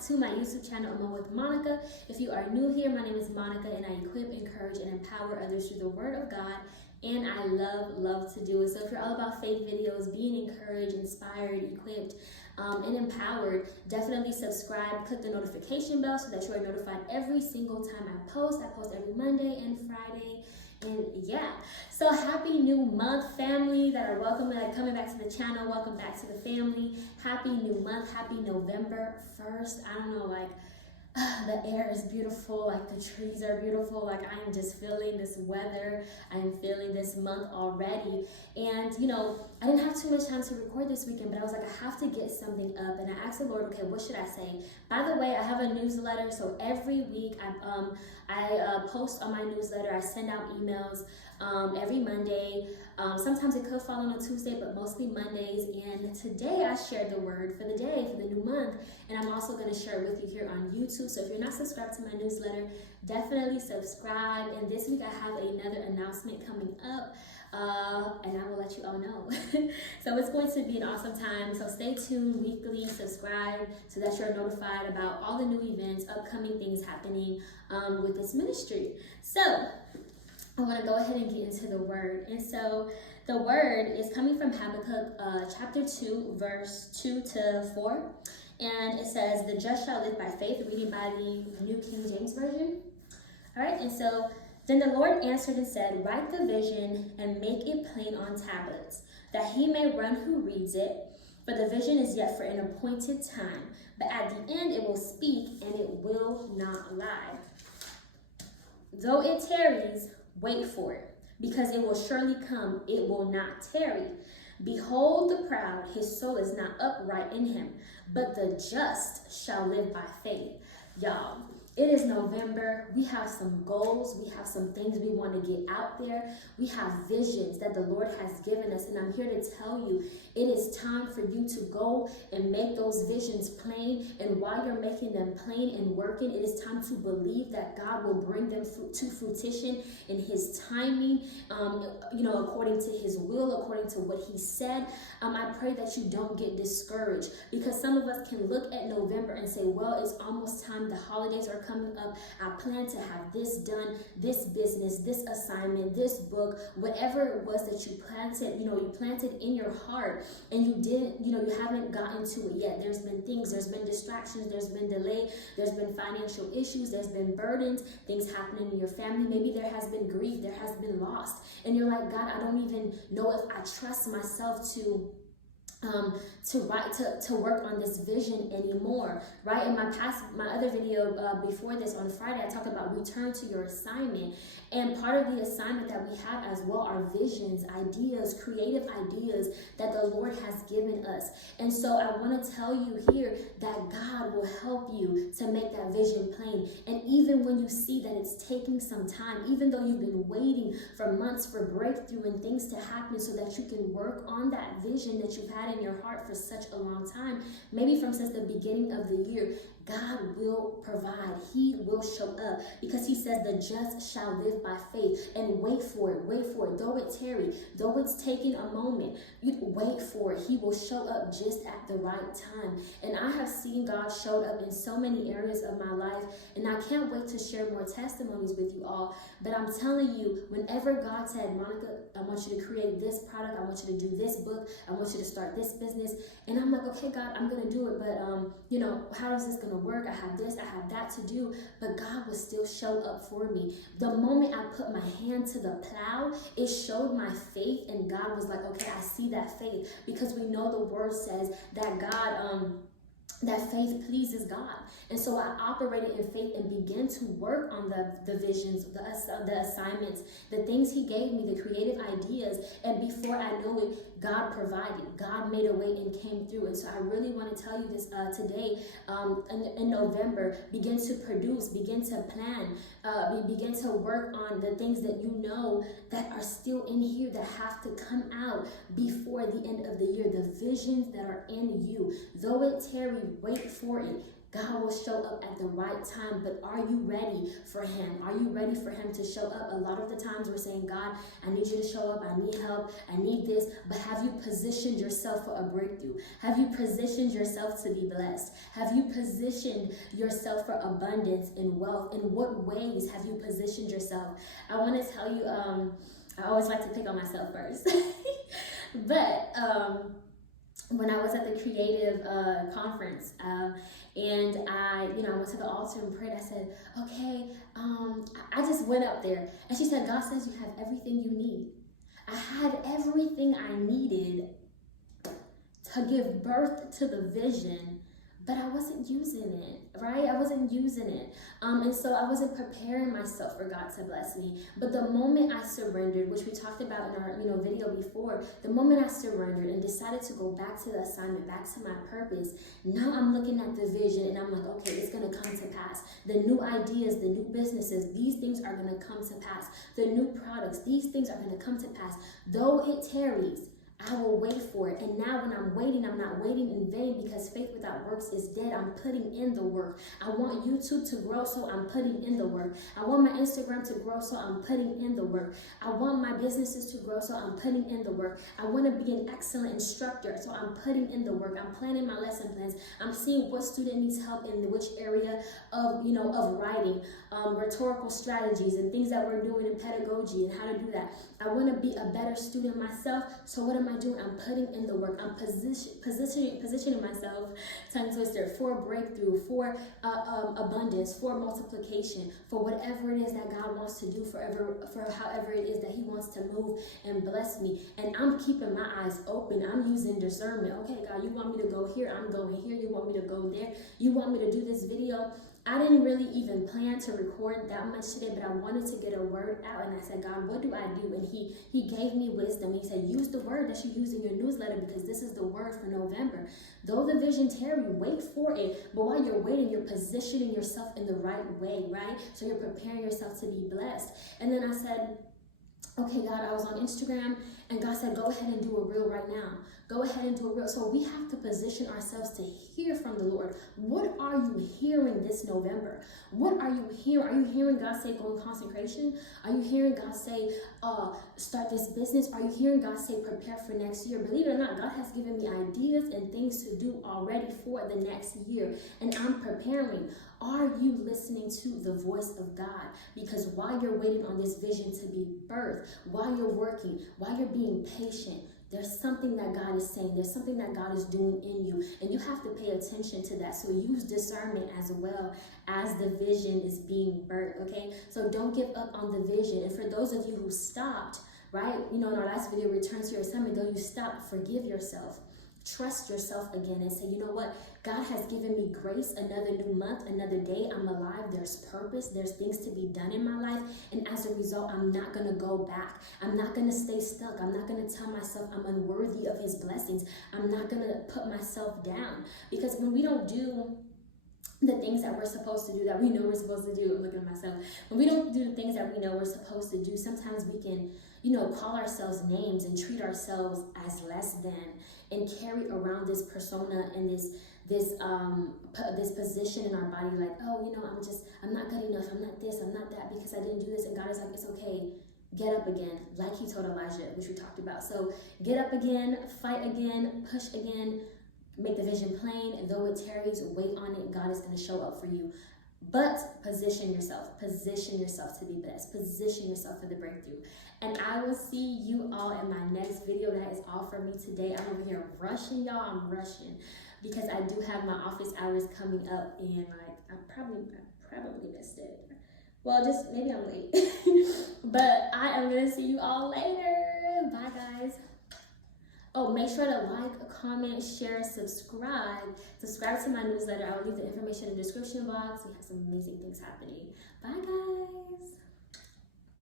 back to my YouTube channel, Amomentwithmonica. If you are new here, my name is Monica, and I equip, encourage, and empower others through the Word of God. And I love to do it. So if you're all about faith videos, being encouraged, inspired, equipped, and empowered, definitely subscribe, click the notification bell so that you are notified every single time I post. I post every Monday and Friday. And yeah, so happy new month, family that are coming back to the channel. Welcome back to the family. Happy new month. Happy November 1st. I don't know, the air is beautiful, the trees are beautiful, I am just feeling this weather. I am feeling this month already. And I didn't have too much time to record this weekend, but I was like, I have to get something up. And I asked the Lord, okay, what should I say? By the way, I have a newsletter, so every week I post on my newsletter. I send out emails every Monday. Sometimes it could fall on a Tuesday, but mostly Mondays. And today I shared the word for the day, for the new month. And I'm also going to share it with you here on YouTube. So if you're not subscribed to my newsletter, definitely subscribe. And this week I have another announcement coming up. And I will let you all know. So it's going to be an awesome time. So stay tuned weekly, subscribe so that you're notified about all the new events, upcoming things happening with this ministry. So I want to go ahead and get into the word. And so the word is coming from Habakkuk chapter 2, verse 2 to 4. And it says, "The just shall live by faith," reading by the New King James Version. All right, and so, "Then the Lord answered and said, Write the vision and make it plain on tablets, that he may run who reads it. For the vision is yet for an appointed time, but at the end it will speak and it will not lie. Though it tarries, wait for it, because it will surely come, it will not tarry. Behold the proud, his soul is not upright in him, but the just shall live by faith." Y'all, it is November. We have some goals. We have some things we want to get out there. We have visions that the Lord has given us. And I'm here to tell you, it is time for you to go and make those visions plain. And while you're making them plain and working, it is time to believe that God will bring them to fruition in his timing, according to his will, according to what he said. I pray that you don't get discouraged, because some of us can look at November and say, well, it's almost time. The holidays are coming up. I plan to have this done, this business, this assignment, this book, whatever it was that you planted in your heart, and you haven't gotten to it yet. There's been things, there's been distractions, there's been delay, there's been financial issues, there's been burdens, things happening in your family. Maybe there has been grief, there has been loss, and you're like, God, I don't even know if I trust myself to work on this vision anymore, right? In my other video before this on Friday, I talked about return to your assignment. And part of the assignment that we have as well are visions, ideas, creative ideas that the Lord has given us. And so I want to tell you here that God will help you to make that vision plain. And even when you see that it's taking some time, even though you've been waiting for months for breakthrough and things to happen so that you can work on that vision that you've had in your heart for such a long time, maybe since the beginning of the year, God will provide. He will show up, because he says the just shall live by faith. And wait for it. Though it tarry, though it's taking a moment, you wait for it. He will show up just at the right time. And I have seen God show up in so many areas of my life, and I can't wait to share more testimonies with you all. But I'm telling you, whenever God said, Monica, I want you to create this product, I want you to do this book, I want you to start this business, and I'm like, okay, God, I'm gonna do it, but how is this gonna work? I have this, I have that to do. But God will still show up for me. The moment I put my hand to the plow, it showed my faith, and God was like, okay, I see that faith, because we know the word says that God that faith pleases God. And so I operated in faith and began to work on the visions, the assignments, the things he gave me, the creative ideas. And before I know it, God provided. God made a way and came through. And so I really want to tell you this today, in November, begin to produce, begin to plan, begin to work on the things that you know that are still in here that have to come out before the end of the year. The visions that are in you. Though it tarry, wait for it. God will show up at the right time, but are you ready for him? Are you ready for him to show up? A lot of the times we're saying, God, I need you to show up. I need help. I need this. But have you positioned yourself for a breakthrough? Have you positioned yourself to be blessed? Have you positioned yourself for abundance and wealth? In what ways have you positioned yourself? I want to tell you, I always like to pick on myself first. But when I was at the creative conference, and I went to the altar and prayed. I said, okay, I just went up there. And she said, God says you have everything you need. I had everything I needed to give birth to the vision, but I wasn't using it, right? I wasn't using it. And so I wasn't preparing myself for God to bless me. But the moment I surrendered, which we talked about in our video before, the moment I surrendered and decided to go back to the assignment, back to my purpose, now I'm looking at the vision and I'm like, okay, it's going to come to pass. The new ideas, the new businesses, these things are going to come to pass. The new products, these things are going to come to pass. Though it tarries, I will wait for it. And now when I'm waiting, I'm not waiting in vain, because faith without works is dead. I'm putting in the work. I want YouTube to grow, so I'm putting in the work. I want my Instagram to grow, so I'm putting in the work. I want my businesses to grow, so I'm putting in the work. I want to be an excellent instructor, so I'm putting in the work. I'm planning my lesson plans. I'm seeing what student needs help in which area of, of writing, rhetorical strategies and things that we're doing in pedagogy and how to do that. I want to be a better student myself, so what am I doing? I'm putting in the work. I'm positioning myself, tongue twister, for breakthrough, for abundance, for multiplication, for whatever it is that God wants to do, for however it is that he wants to move and bless me. And I'm keeping my eyes open. I'm using discernment. Okay, God, you want me to go here? I'm going here. You want me to go there? You want me to do this video? I didn't really even plan to record that much today, but I wanted to get a word out, and I said, God, what do I do? And he gave me wisdom. He said, use the word that you use in your newsletter, because this is the word for November. Though the vision tarry, wait for it. But while you're waiting, you're positioning yourself in the right way, right? So you're preparing yourself to be blessed. And then I said, okay, God, I was on Instagram, and God said, go ahead and do a reel right now. Go ahead and do a reel. So we have to position ourselves to hear from the Lord. What are you hearing this November? What are you hearing? Are you hearing God say, go in consecration? Are you hearing God say, start this business? Are you hearing God say, prepare for next year? Believe it or not, God has given me ideas and things to do already for the next year, and I'm preparing. Are you listening to the voice of God? Because while you're waiting on this vision to be birthed, while you're working, while you're being patient, there's something that God is saying. There's something that God is doing in you, and you have to pay attention to that. So use discernment as well as the vision is being birthed, okay? So don't give up on the vision. And for those of you who stopped, right, in our last video, return to your assignment, though you stopped, forgive yourself. Trust yourself again and say, you know what? God has given me grace, another new month, another day. I'm alive. There's purpose. There's things to be done in my life. And as a result, I'm not going to go back. I'm not going to stay stuck. I'm not going to tell myself I'm unworthy of his blessings. I'm not going to put myself down. Because when we don't do the things that we're supposed to do, that we know we're supposed to do, I'm looking at myself. When we don't do the things that we know we're supposed to do, sometimes we can, call ourselves names and treat ourselves as less than, and carry around this persona and this position in our body, like, oh, I'm not good enough, I'm not this, I'm not that, because I didn't do this. And God is like, it's okay, get up again, like he told Elijah, which we talked about. So get up again, fight again, push again, make the vision plain, and though it tarries, wait on it. God is going to show up for you. But position yourself to be blessed, position yourself for the breakthrough. And I will see you all in my next video. That is all for me today. I'm over here rushing, y'all. I'm rushing because I do have my office hours coming up, and I probably missed it. Well, just maybe I'm late. But I am going to see you all later. Bye, guys. Oh, make sure to like, comment, share, subscribe. Subscribe to my newsletter. I will leave the information in the description box. We have some amazing things happening. Bye, guys.